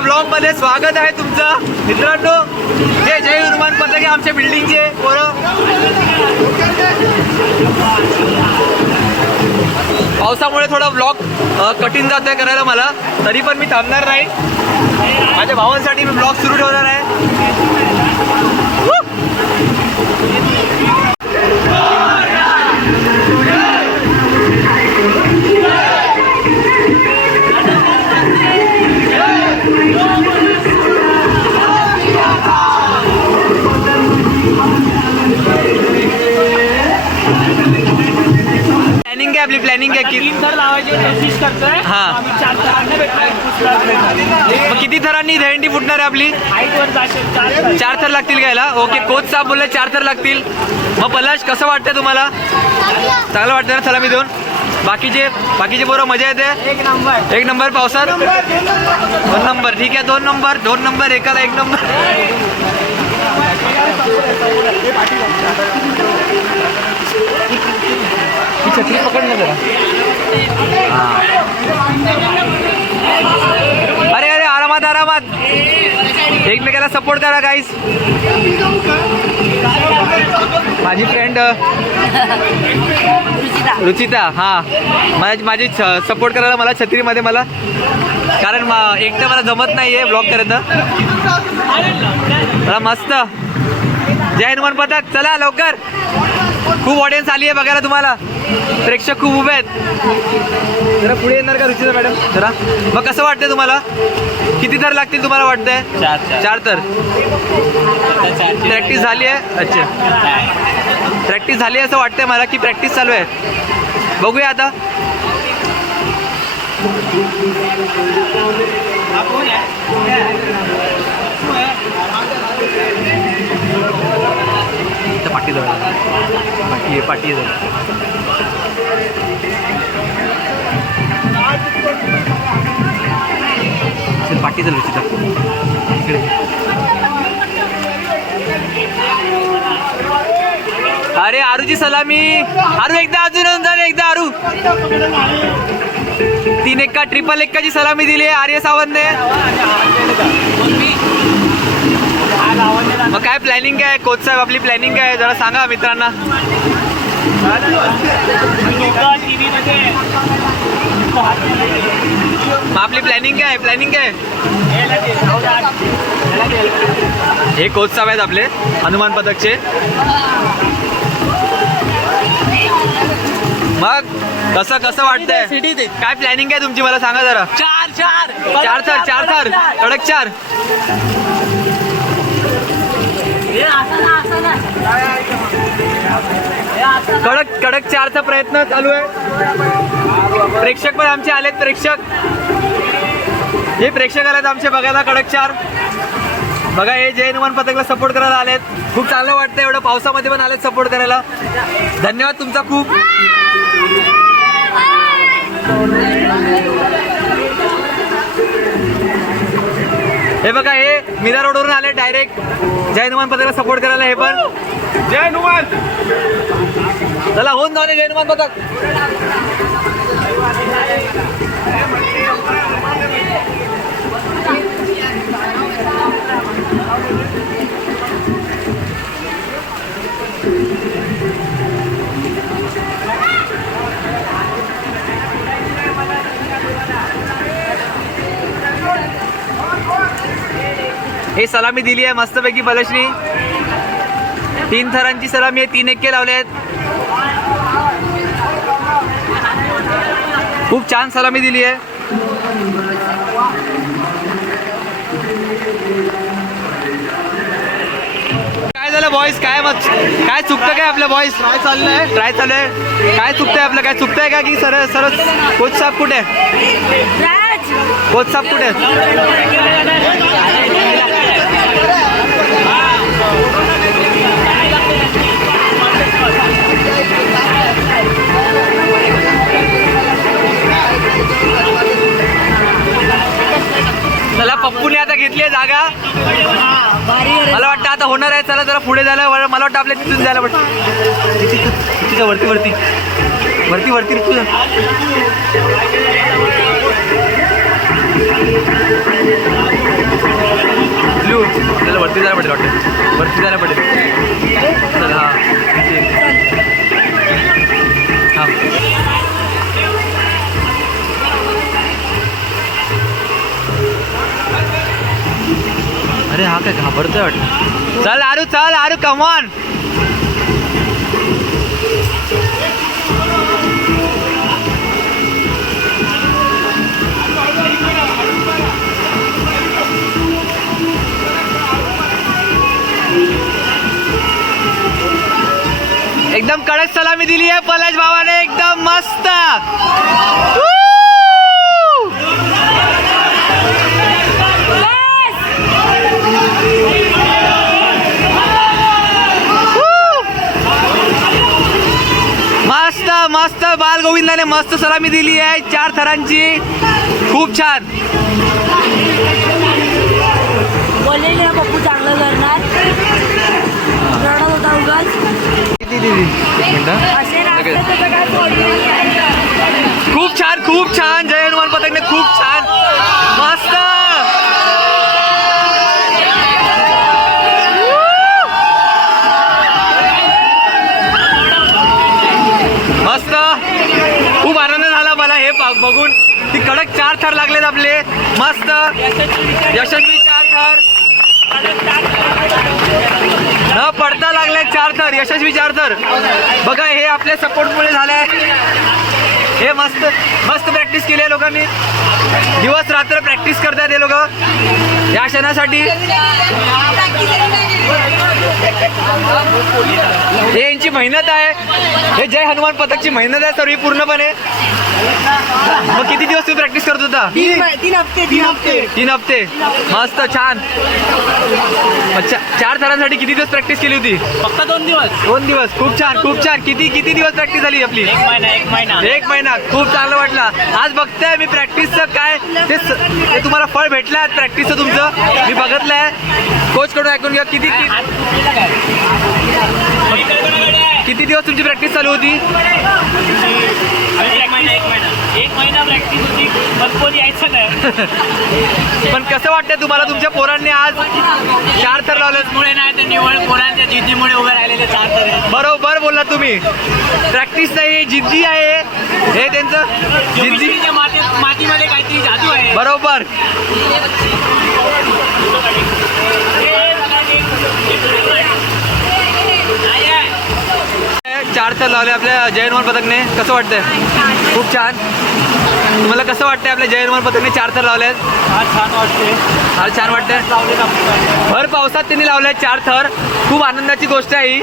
माझ्या ब्लॉग मध्ये स्वागत आहे तुमचं मित्रांनो. जय हनुमान पथक आमच्या बिल्डिंगचे पोरं. पावसामुळे थोडा ब्लॉग कठीण जात आहे करायला मला, तरी पण मी थांबणार नाही. माझ्या भावांसाठी मी ब्लॉग सुरू ठेवणार आहे. आपली प्लॅनिंग आहे की 3 थर लावायची कोशिश करतोय. हां. आम्ही 4 थरांना भेटणार. मग किती थरांनी दहीहंडी फुटणार आहे आपली? हाईटवर जाशील 4 थर लागतील घ्यायला. ओके, कोच साहेब बोलले 4 थर लागतील. मग पलाश कसं वाटतंय तुम्हाला? चांगलं वाटतं ना? चला मी दोन बाकीचे पोरं मजा येते. 1 नंबर पावसात 2 नंबर. ठीक आहे, 2 नंबर एकाला 1 नंबर. छत्री पकडलं जरा. अरे आरामात एकमेकाला सपोर्ट करा गाईस. माझी फ्रेंड रुचिता, माझी सपोर्ट करायला मला छत्रीमध्ये मला, कारण एकटं मला जमत नाही आहे ब्लॉग करायचं. मला मस्त. जय हनुमान पथक, चला लवकर. खूप ऑडियन्स आली आहे बघायला तुम्हाला. प्रेक्षक खूप उभे आहेत. जरा पुढे येणार का रुचिता मॅडम जरा? मग कसं वाटतंय तुम्हाला? किती थर लागतील तुम्हाला वाटतंय? 4 थर. प्रॅक्टिस झाली आहे? अच्छा, प्रॅक्टिस झाली आहे असं वाटतंय मला, की प्रॅक्टिस चालू आहे. बघूया आता. पाठी जवळ पाठी जवळ पाठी जवळ इकडे. अरे आरूची सलामी. आरू एकदा अजून झाले एकदा. आरू 3 1 ट्रिपल 1 सलामी दिली आहे आर्य सावंतने. मग काय प्लॅनिंग काय कोच साहेब? आपली प्लॅनिंग काय जरा सांगा मित्रांना. आपली प्लॅनिंग काय? हे कोच साहेब आहेत आपले हनुमान पथकचे. मग कसं वाटतंय? काय प्लॅनिंग आहे तुमची मला सांगा जरा. 4 थर कडक 4. कडक 4चा प्रयत्न चालू आहे. प्रेक्षक पण आमचे आलेत. हे प्रेक्षक आलेत आमचे बघायला कडक 4. बघा, हे जय हनुमान पथकला सपोर्ट करायला आलेत. खूप चांगलं वाटतं. एवढं पावसामध्ये पण आलेत सपोर्ट करायला. धन्यवाद तुमचा खूप. हे बघा, हे मीरा रोडवरून आले डायरेक्ट जय हनुमान पथकला सपोर्ट करायला. हे पण जय हनुमान. चला होऊन जाऊ जय हनुमान पथक. हे सलामी दिली आहे मस्तपैकी पलशनी. 3 थरांची सलामी आहे. 3 1 लावले आहेत. खूप छान सलामी दिली आहे. काय झालं बॉईज? काय चुकतं काय आपलं बॉईज? ट्राय चालू आहे. काय चुकतंय आपलं? काय चुकतंय का की सरळ कोच साहेब कुठे? कोच साहेब कुठे? चला, पप्पूने आता घेतली आहे जागा. मला वाटतं आता होणार आहे. चला जरा पुढे जायला. मला वाटतं आपल्या तिथून जायला वाटतं. तिथं वरती तुझं वरती जायला पडेल वाटतं, वरती जायला पडेल. चल हां हां. अरे हा काय घाबरतोय वाटतं. चल आरू कमॉन. एकदम कडक सलामी दिली आहे पलाश भावाने, एकदम मस्त. मस्त मस्त बाल गोविंदाने मस्त सलामी दिली आहे 4 थरांची. खूप छान. बोललेली ना पप्पू चांगलं करणार. रडत होता उगाच. असे रास्ते त्याचं काय बोलले. खूप छान जय हनुमान पथकने खूप छान मस्त. मस्त. खूप आनंद झाला मला हे बघून. ती कडक 4 थर लागलेत आपले. मस्त यशस्वी 4 थर. न पडता लागले 4 थर, यशस्वी 4 थर. बघा हे आपल्या सपोर्टमुळे झालंय. हे मस्त मस्त प्रॅक्टिस केली आहे लोकांनी. दिवस रात्र प्रॅक्टिस करतात हे लोक या क्षणासाठी. हे यांची मेहनत आहे. हे जय हनुमान पथकची मेहनत आहे सर्व पूर्णपणे. मग किती दिवस तुम्ही प्रॅक्टिस करत होता? 3 हफ्ते. मस्त छान. अच्छा 4 थरांसाठी किती दिवस प्रॅक्टिस केली होती? फक्त 2 दिवस. 2 दिवस. खूप छान. किती दिवस प्रॅक्टिस झाली आपली? 1 महिना. खूप चांगलं वाटलं. आज बघताय मी प्रॅक्टिसचं काय ते तुम्हाला फळ भेटलं आहे प्रॅक्टिसचं तुमचं. मी बघितलंय. कोच कडून ऐकून घ्या किती दिवस तुमची प्रॅक्टिस चालू होती? एक महिना प्रॅक्टिस होती. पण यायचं नाही. पण कसं वाटतंय तुम्हाला तुमच्या पोरांनी आज 4 थर लावले? मुळे नाही तर निवड पोरांच्या जिद्दीमुळे उभे राहिलेले 4 थर आहेत. बरोबर बोलला तुम्ही. प्रॅक्टिस नाही जिद्दी आहे हे त्यांचं. जिद्दी मातीमध्ये काहीतरी जादू आहे. बरोबर. 4 थर लावले आपल्या जय हनुमान पथकने. कसं वाटतंय? खूप छान. तुम्हाला कसं वाटतंय आपल्या जय हनुमान पथकने 4 थर लावले आहेत? छान वाटते. फार छान वाटतंय. भर पावसात त्यांनी लावले 4 थर. खूप आनंदाची गोष्ट आहे ही.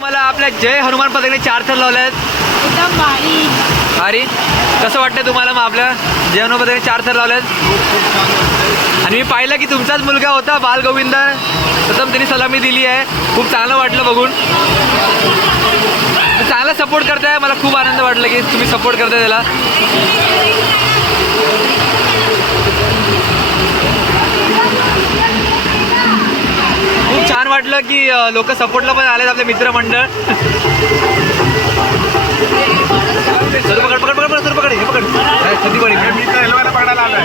मला आपल्या जय हनुमान पथकने 4 थर लावले आहेत. एकदम भारी. अरे कसं वाटतंय तुम्हाला? मग आपल्या जय हनुमान पथकने 4 थर लावले आहेत. आणि मी पाहिलं की तुमचाच मुलगा होता बाल गोविंद. प्रथम त्यांनी सलामी दिली आहे. खूप चांगलं वाटलं बघून. चांगला सपोर्ट करताय. मला खूप आनंद वाटला की तुम्ही सपोर्ट करताय त्याला. खूप छान वाटलं की लोक सपोर्टला पण आलेत आपले मित्रमंडळ. सर पकड पकड पकड सर पकड. हे पकड छत्री पडी. मी तर हेलवायला पकडायला आलोय.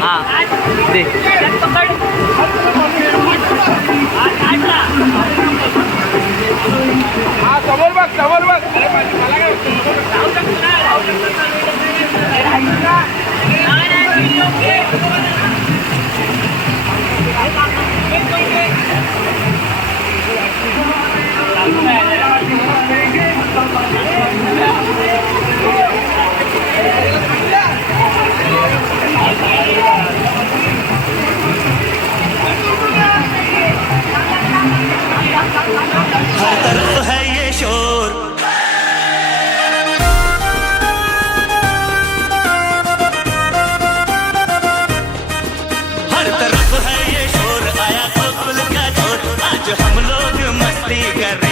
हां दे. समोर बघ. अरे मला काय हर तरफ है ये शोर, हर तरफ है ये शोर, आया तो खुल का जोर, आज हम लोग मस्ती कर रहे